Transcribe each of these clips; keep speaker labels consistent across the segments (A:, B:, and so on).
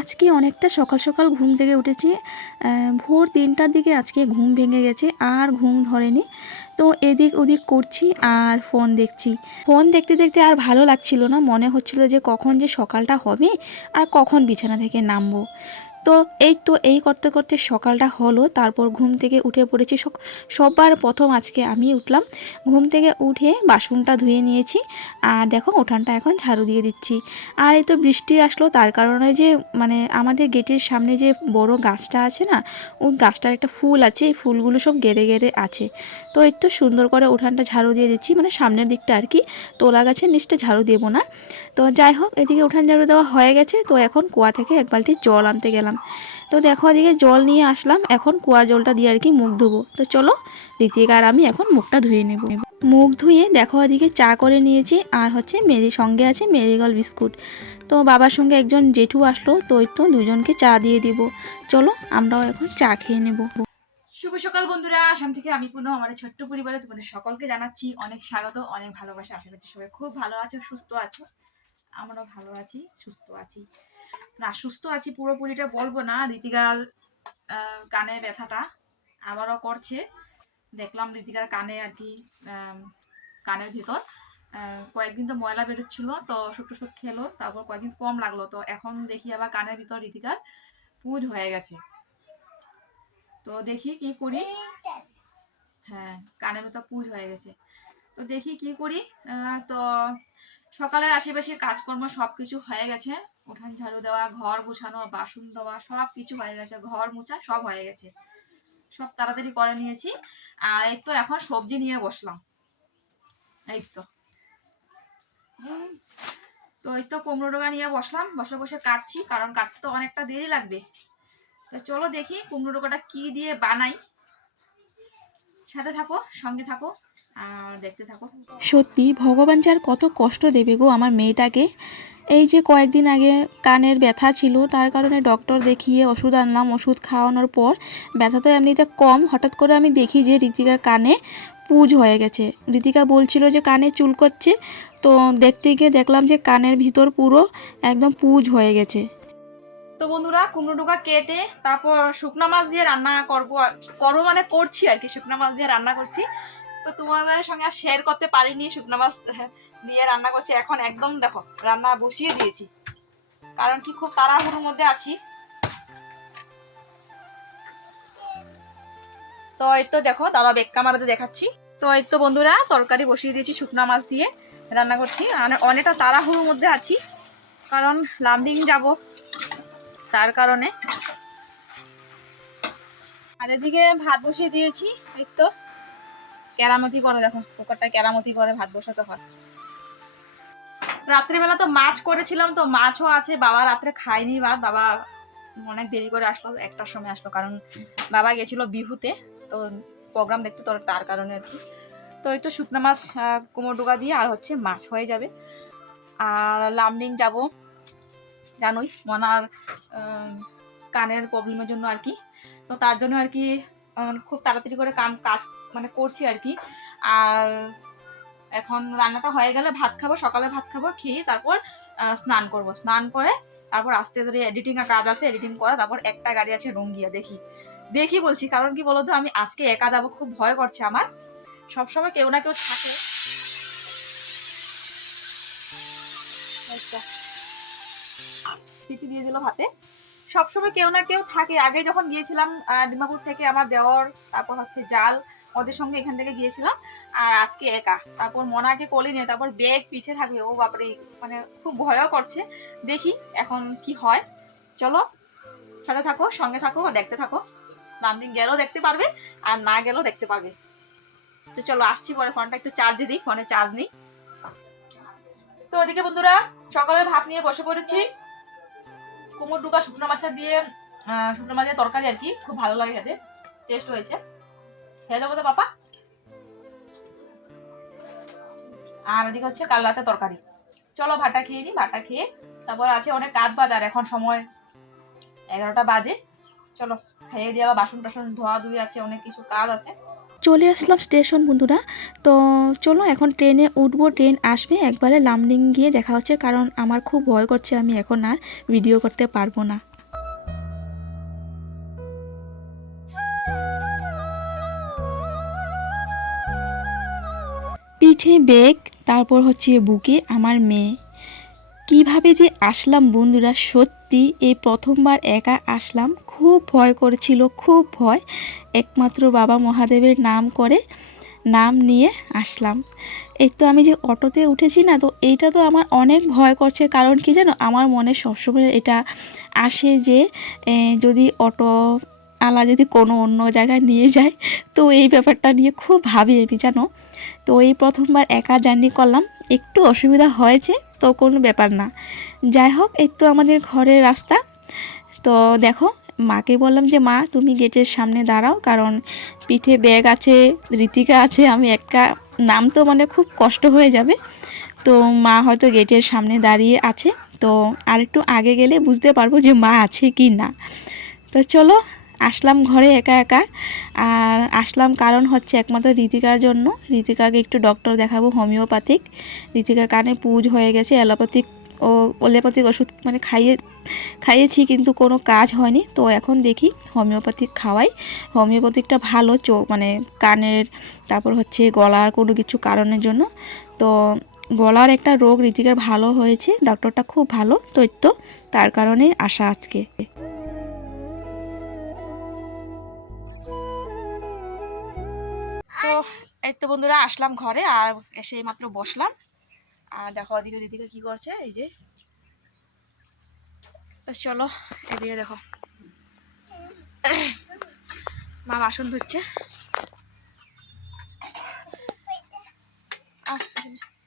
A: আজকে অনেকটা সকাল সকাল ঘুম থেকে উঠেছি। ভোর তিনটার দিকে আজকে ঘুম ভেঙে গেছে, আর ঘুম ধরেনি। তো এদিক ওদিক করছি আর ফোন দেখছি। ফোন দেখতে দেখতে আর ভালো লাগছিল না, মনে হচ্ছিল যে কখন যে সকালটা হবে আর কখন বিছানা থেকে নামবো। তো এই তো এই করতে করতে সকালটা হলো, তারপর ঘুম থেকে উঠে পড়েছি। সবার প্রথম আজকে আমি উঠলাম। ঘুম থেকে উঠে বাসনটা ধুয়ে নিয়েছি। আর দেখো উঠানটা এখন ঝাড়ু দিয়ে দিচ্ছি। আর এই তো বৃষ্টি আসলো, তার কারণে যে মানে আমাদের গেটের সামনে যে বড় গাছটা আছে না, ওই গাছটার একটা ফুল আছে, এই ফুলগুলো সব গেড়ে গেড়ে আছে। তো এই তো সুন্দর করে উঠানটা ঝাড়ু দিয়ে দিচ্ছি। মানে সামনের দিকটা আর কি, তোলা গাছের নিচটা ঝাড়ু দেবো না। তো যাই হোক, এদিকে উঠান ঝাড়ু দেওয়া হয়ে গেছে। তো এখন কুয়া থেকে এক বালতি জল আনতে গেলাম। তো দেখো এদিকে জল নিয়ে আসলাম। এখন কুয়ার জলটা দিয়ে আর কি মুখ ধুবো। তো চলো, ঋতিকা আর আমি এখন মুখটা ধুয়ে নেব। মুখ ধুয়ে দেখো এদিকে চা করে নিয়েছি। আর হচ্ছে মেরি সঙ্গে আছে মেরিগল বিস্কুট। তো বাবার সঙ্গে একজন জেঠু আসলো। তো তো দুজনকে চা দিয়ে দিব। চলো, আমরাও এখন চা খেয়ে নেব।
B: শুভ সকাল বন্ধুরা। আসাম থেকে আমি পুনঃ, আমার ছোট্ট পরিবারে তোমাদের সকলকে জানাচ্ছি অনেক স্বাগত, অনেক ভালোবাসা। আশা করছি সবাই খুব ভালো আছো, সুস্থ আছো। আমরাও ভালো আছি, সুস্থ আছি। না, সুস্থ আছি পুরোপুরিটা বলব না। রীতিকার কানে ব্যথাটা আবারও করছে। দেখলাম রীতিকার কানে আর কি কানের ভিতর। কয়েকদিন তো ময়লা বেরোচ্ছিল, তো ওষুধ টষুধ খেলো, তারপর কয়েকদিন কম লাগল। তো এখন দেখি আবার কানের ভিতর রীতিকার পুজ হয়ে গেছে। তো দেখি কি করি। হ্যাঁ কানের ভিতর পুজ হয়ে গেছে। তো দেখি কি করি। তো সকালের আশেপাশে কাজকর্ম সব কিছু হয়ে গেছে। উঠান ঝাড়ু দেওয়া, ঘর গুছানো, বাসন দেওয়া সব কিছু হয়ে গেছে। ঘর মুছা সব হয়ে গেছে। সব তাড়াতাড়ি করে নিয়েছি। আর এই তো এখন সবজি নিয়ে বসলাম। এই তো। তো এই তো কুমড়ো ডোকা নিয়ে বসলাম। বসে বসে কাটছি, কারণ কাটতে তো অনেকটা দেরি লাগবে। তো চলো দেখি কুমড়ো ডোকাটা কি দিয়ে বানাই। সাথে থাকো, সঙ্গে থাকো। দেখতে থাকো।
A: সত্যি ভগবান যে আর কত কষ্ট দেবে গো আমার মেয়েটাকে। এই যে কয়েকদিন আগে কানের ব্যথা ছিল তার কারণে ডক্টর দেখিয়ে ওষুধ আনলাম ওষুধ খাওয়ানোর পর ব্যথা তো এমনিতে কম। হঠাৎ করে আমি দেখি যে ঋতিকার কানে পুজ হয়ে গেছে। ঋতিকা বলছিল যে কানে চুল করছে তো দেখতে গিয়ে দেখলাম যে কানের ভিতর পুরো একদম পুজ হয়ে গেছে।
B: তো বন্ধুরা কুমড়ো ডোকা কেটে তারপর শুকনা মাছ দিয়ে রান্না করব আর- করব মানে করছি আর কি শুকনা মাছ দিয়ে রান্না করছি। তো তোমাদের সঙ্গে আর শেয়ার করতে পারিনি, শুকনা মাছ দিয়ে রান্না করছি। এখন একদম দেখো, রান্না বসিয়ে দিয়েছি। কারণ কি, খুব তাড়াহুড়োর মধ্যে আছি। তো এই তো দেখো, দাদা বেগ কামারাতে দেখাচ্ছি। তো এই তো বন্ধুরা, তরকারি বসিয়ে দিয়েছি, শুকনা মাছ দিয়ে রান্না করছি। অনেকটা তাড়াহুড়োর মধ্যে আছি, কারণ লামডিং যাব তার কারণে। আর এদিকে ভাত বসিয়ে দিয়েছি, এই তো। কেরামতি করে, দেখো কুকারটা কেরামতি করে ভাত বসাতে হয়। রাত্রিবেলা তো মাছ করেছিলাম, তো মাছও আছে, বাবা রাত্রে খায়নি ভাত, বাবা অনেক দেরি করে আসলো, একটার সময় আসলো, কারণ বাবা গেছিল বিহুতে, তো প্রোগ্রাম দেখতে তো তার কারণে আর কি। তো এই তো শুকনো মাছ কুমড়ো ডোকা দিয়ে, আর হচ্ছে মাছ হয়ে যাবে। আর লামডিং যাব, জানোই, মনার কানের প্রবলেমের জন্য আর কি। তো তার জন্য আর কি খুব তাড়াতাড়ি করে কাম, কাজ মানে করছি আর কি। আর এখন রান্নাটা হয়ে গেলে ভাত খাব, সকালে ভাত খাব, খেয়ে তারপর স্নান করব। স্নান করে তারপর আস্তে আস্তে এডিটিং এর কাজ আছে এডিটিং করা, তারপর একটা গাড়ি আছে রঙ্গিয়া, দেখি। দেখি বলছি, কারণ কি বলতো, আমি আজকে একা যাব, খুব ভয় করছে আমার। সবসময় কেউ না কেউ থাকে। এই সিটি দিয়ে দিল ভাতে। সবসময় কেউ না কেউ থাকে। আগে যখন গিয়েছিলাম ডিমাপুর থেকে আমার দেওর তারপর হচ্ছে জাল, ওদের সঙ্গে এখান থেকে গিয়েছিলাম। আর আজকে একা। তারপর মনাকে কোলে নিয়ে, তারপর ব্যাগ পিঠে থাকবে। ও বাপরে মানে খুব ভয়ও করছে। দেখি এখন কি হয়। চলো, সাথে থাকো, সঙ্গে থাকো, দেখতে থাকো। লামডিং গেলেও দেখতে পারবে, আর না গেলেও দেখতে পারবে তো চলো, আসছি পরে ফোনটা একটু চার্জে দিই, ফোনে চার্জ নেই। তো ওদিকে বন্ধুরা, সকালে ভাত নিয়ে বসে পড়েছি। কুমড় ডুকা শুকনো মাছের দিয়ে শুকনো মাছের তরকারি আর কি, খুব ভালো লাগে খেতে টেস্ট হয়েছে। খেয়ে দেবো তো, পাপা? আর এদিকে হচ্ছে কাল রাতে তরকারি। চলো ভাটা খেয়ে নিই ভাটা খেয়ে তারপর আছে অনেক কাজ বাজার, এখন সময় এগারোটা বাজে। চলো, খেয়ে দিয়ে আবার বাসন টাসন ধোয়া ধুয়ে আছে, অনেক কিছু কাজ আছে।
A: চলে আসলাম স্টেশন বন্ধুরা। তো চলো এখন ট্রেনে উঠবো, ট্রেন আসবে, একবারে লামডিং গিয়ে দেখা হচ্ছে, কারণ আমার খুব ভয় করছে, আমি এখন আর ভিডিও করতে পারব না। পিঠে বেগ তারপর হচ্ছে বুকে, আমার মেয়ে। কীভাবে যে আসলাম বন্ধুরা? সত্যি এই প্রথমবার একা আসলাম। খুব ভয় করেছিল, খুব ভয়। একমাত্র বাবা মহাদেবের নাম করে, নাম নিয়ে আসলাম। এই তো আমি যে অটোতে উঠেছি না, তো এইটা তো আমার অনেক ভয় করছে। কারণ কি জানো? আমার মনে সবসময় এটা আসে যে যদি অটো আলা যদি কোনো অন্য জায়গায় নিয়ে যায়, তো এই ব্যাপারটা নিয়ে খুব ভাবি আমি জানো? তো এই প্রথমবার একা জার্নি করলাম। একটু অসুবিধা হয়েছে তো কোনো ব্যাপার না। যাই হোক, এই তো আমাদের ঘরের রাস্তা। তো দেখো, মাকে বললাম যে, মা, তুমি গেটের সামনে দাঁড়াও, কারণ পিঠে ব্যাগ আছে, রীতিকা আছে, আমি একা নাম তো মানে খুব কষ্ট হয়ে যাবে। তো মা হয়তো গেটের সামনে দাঁড়িয়ে আছে। তো আর একটু আগে গেলে বুঝতে পারব যে মা আছে কি না। তো চলো আসলাম ঘরে একা একা। আর আসলাম কারণ হচ্ছে একমাত্র রীতিকার জন্য। রীতিকাকে একটু ডক্টর দেখাবো হোমিওপ্যাথিক রীতিকার কানে পুজ হয়ে গেছে অ্যালোপ্যাথিক ও অ্যালোপ্যাথিক ওষুধ মানে খাইয়ে, খাইয়েছি কিন্তু কোনো কাজ হয়নি। তো এখন দেখি হোমিওপ্যাথিক খাওয়াই। হোমিওপ্যাথিকটা ভালো চো মানে কানের, তারপর হচ্ছে গলার কোনো কিছু কারণের জন্য। তো গলার একটা রোগ রীতিকার ভালো হয়েছে ডক্টরটা খুব ভালো, তো তার কারণেই আসা আজকে। এই তো বন্ধুরা, আসলাম ঘরে আর এসে মাত্র বসলাম। আর দেখো ওদিকে দিদিকে কি করছে, এই যে। চলো, এদিকে দেখো। মা বাসন ধুচ্ছে।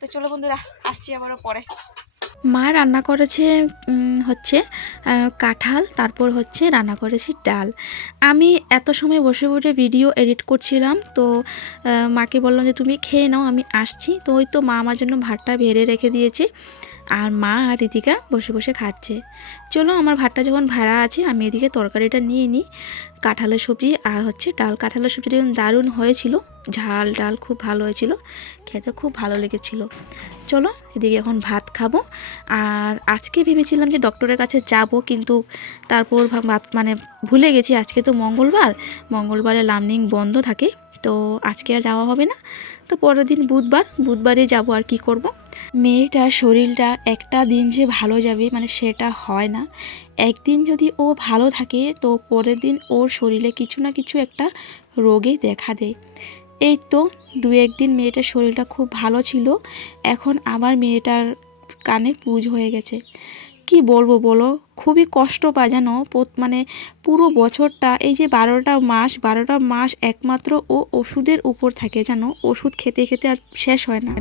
A: তো চলো বন্ধুরা, আসছি আবারও পরে। মা রান্না করেছে হচ্ছে কাঁঠাল, তারপর হচ্ছে রান্না করেছি ডাল। আমি এত সময় বসে বসে ভিডিও এডিট করছিলাম, তো মাকে বললাম যে, তুমি খেয়ে নাও, আমি আসছি। তো ওই তো মা আমার জন্য ভাতটা ভেড়ে রেখে দিয়েছে, আর মা আর রীতিকা বসে বসে খাচ্ছে। চলো, আমার ভাতটা যখন ভাড়া আছে, আমি এদিকে তরকারিটা নিয়ে নিই, কাঁঠালের সবজি আর হচ্ছে ডাল। কাঁঠালের সবজি যখন দারুণ হয়েছিল, ঝাল ডাল খুব ভালো হয়েছিল, খেতে খুব ভালো লেগেছিল। চলো, এদিকে এখন ভাত খাব। আর আজকে ভেবেছিলাম যে ডক্টরের কাছে যাব, কিন্তু তারপর মানে ভুলে গেছি। আজকে তো মঙ্গলবার, মঙ্গলবারে লামনিং বন্ধ থাকে, তো আজকে আর যাওয়া হবে না। তো পরের দিন বুধবার, বুধবারে যাব আর কি করব। মেয়েটার শরীরটা একটা দিন যে ভালো যাবে মানে সেটা হয় না। একদিন যদি ও ভালো থাকে, তো পরের দিন ওর শরীরে কিছু না কিছু একটা রোগে দেখা দেয়। এই তো দু একদিন মেয়েটার শরীরটা খুব ভালো ছিল, এখন আবার মেয়েটার কানে পুজ হয়ে গেছে। কি বলব বলো, খুবই কষ্ট পায় জানো মানে পুরো বছরটা, এই যে বারোটা মাস বারোটা মাস একমাত্র ও ওষুধের উপর থাকে জানো, ওষুধ খেতে খেতে আর শেষ হয় না।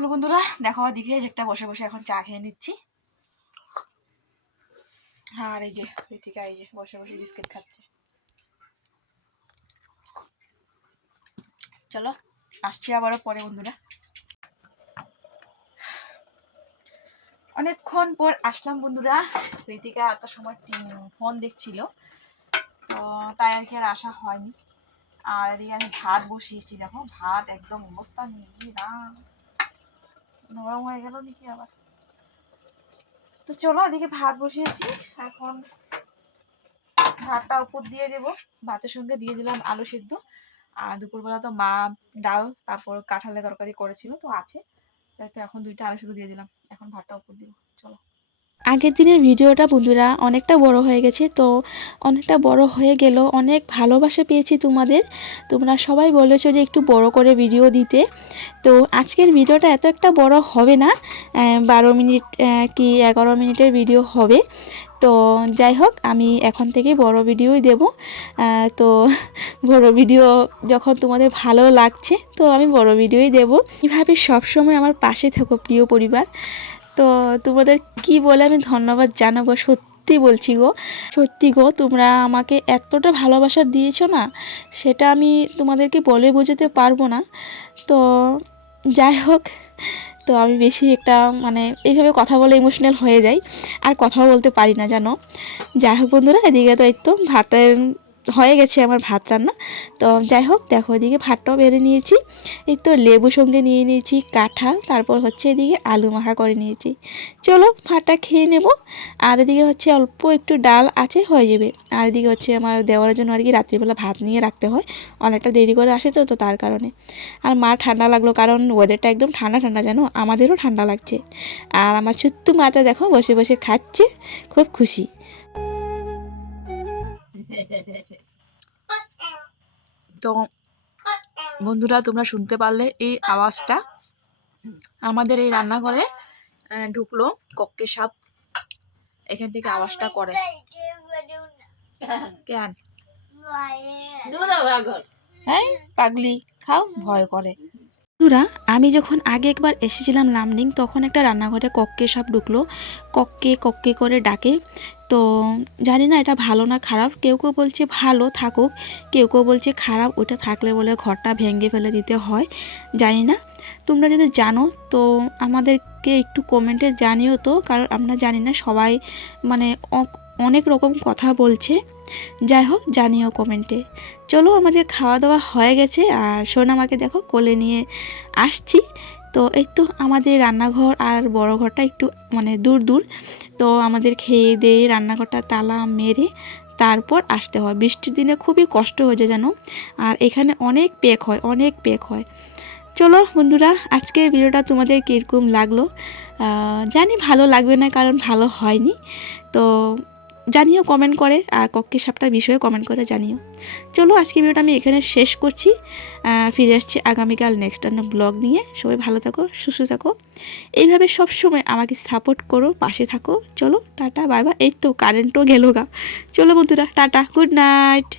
A: চলো বন্ধুরা, দেখো দিকে, একটা বসে বসে এখন চা খেয়ে নিচ্ছি। আর এই যে ঋতিকা এই যে, বসে বসে বিস্কিট খাচ্ছে। চলো, আসছি আবারও পরে বন্ধুরা। অনেকক্ষণ পর আসলাম বন্ধুরা। ঋতিকা এত সময় ফোন দেখছিল। তো তাই আর কি আর আসা হয়নি। আর এদিকে আমি ভাত বসিয়েছি, দেখো, ভাত একদম অবস্থা নেই না। নরম হয়ে গেল নাকি আবার? তো চলো এদিকে ভাত বসিয়েছি, এখন ভাতটা উপর দিয়ে দেব। ভাতের সঙ্গে দিয়ে দিলাম আলু সিদ্ধ। আর দুপুরবেলা তো মা ডাল, তারপর কাঁঠালের তরকারি করেছিল, তো আছে। তো এখন দুইটা আলু সিদ্ধ দিয়ে দিলাম। এখন ভাতটা উপর দিব। চলো। আগের দিনের ভিডিওটা বন্ধুরা অনেকটা বড় হয়ে গেছে, তো অনেকটা বড় হয়ে গেল। অনেক ভালোবাসা পেয়েছি তোমাদের। তোমরা সবাই বলেছ যে একটু বড় করে ভিডিও দিতে। তো আজকের ভিডিওটা এত একটা বড় হবে না বারো মিনিট কি এগারো মিনিটের ভিডিও হবে। তো যাই হোক, আমি এখন থেকে বড় ভিডিওই দেব। তো বড় ভিডিও যখন তোমাদের ভালো লাগছে, তো আমি বড় ভিডিওই দেব। এভাবে সবসময় আমার পাশে থাকো প্রিয় পরিবার। তো তোমাদের কি বলে আমি ধন্যবাদ জানাব? সত্যি বলছি গো, সত্যি গো, তোমরা আমাকে এতটা ভালোবাসা দিয়েছ না, সেটা আমি তোমাদেরকে বলে বোঝাতে পারব না। তো যাই হোক, তো আমি বেশি একটা মানে এইভাবে কথা বলে ইমোশনাল হয়ে যাই, আর কথাও বলতে পারি না জানো? যাই হোক বন্ধুরা, এদিকে তো এই তো ভাতের হয়ে গেছে আমার ভাত রান্না। তো যাই হোক, দেখো এদিকে ভাতটাও বেড়ে নিয়েছি। এই তো লেবু সঙ্গে নিয়ে নিয়েছি কাঁঠাল, তারপর হচ্ছে এদিকে আলু মাখা করে নিয়েছি। চলো ভাতটা খেয়ে নেব। আর এদিকে হচ্ছে অল্প একটু ডাল আছে, হয়ে যাবে। আর এদিকে হচ্ছে আমার দেওয়ার জন্য আর কি রাত্রিবেলা ভাত নিয়ে রাখতে হয়। অনেকটা দেরি করে আসে তো তো তার কারণে। আর মা ঠান্ডা লাগল কারণ ওয়েদারটা একদম ঠান্ডা ঠান্ডা জানো? আমাদেরও ঠান্ডা লাগছে। আর আমার ছোট্ট মাটা দেখো বসে বসে খাচ্ছে। খুব খুশি।
B: তো বন্ধুরা তোমরা শুনতে পারলে এই আওয়াজটা। আমাদের এই রান্নাঘরে ঢুকলো কক্কে সাপ। এখান থেকে আওয়াজটা করে। কেন? হ্যাঁ পাগলি খাও ভয় করে।
A: বন্ধুরা আমি যখন আগে একবার এসেছিলাম লামডিং, তখন একটা রান্নাঘরে কক্কে সাপ ঢুকলো। কক্কে কক্কে করে ডাকে। তো জানি না, এটা ভালো না খারাপ? কেউ কেউ বলছে ভালো থাকুক। কেউ কেউ বলছে খারাপ, ওটা থাকলে বলে ঘরটা ভেঙে ফেলে দিতে হয়। জানি না। তোমরা যদি জানো, তো আমাদেরকে একটু কমেন্টে জানিও তো। কারণ আমরা জানি না, সবাই মানে অনেক রকম কথা বলছে। যাই হোক, জানিও কমেন্টে। চলো, আমাদের খাওয়া দাওয়া হয়ে গেছে আর সোনামাকে দেখো কোলে নিয়ে আসছি। তো এই তো আমাদের রান্নাঘর আর বড় ঘরটা একটু মানে দূর দূর। তো আমাদের খেয়ে দিয়ে রান্নাঘরটা তালা মেরে তারপর আসতে হয়। বৃষ্টির দিনে খুবই কষ্ট হয়ে যায় জানো? আর এখানে অনেক পেক হয়, অনেক পেক হয়। চলো বন্ধুরা, আজকের ভিডিওটা তোমাদের কীরকম লাগল? জানি ভালো লাগবে না কারণ ভালো হয়নি। তো জানিও কমেন্ট করে, আর কক্ষে সাপটার বিষয়ে কমেন্ট করে জানিও। চলো আজকে ভিডিওটা আমি এখানে শেষ করছি। ফিরে আসছি আগামীকাল নেক্সট অন্য ব্লগ নিয়ে। সবাই ভালো থাকো, সুস্থ থাকো। এইভাবে সবসময় আমাকে সাপোর্ট করো, পাশে থাকো। চলো, টাটা বাই বা এই তো কারেন্টও গেলো গা। চলো বন্ধুরা, টাটা গুড নাইট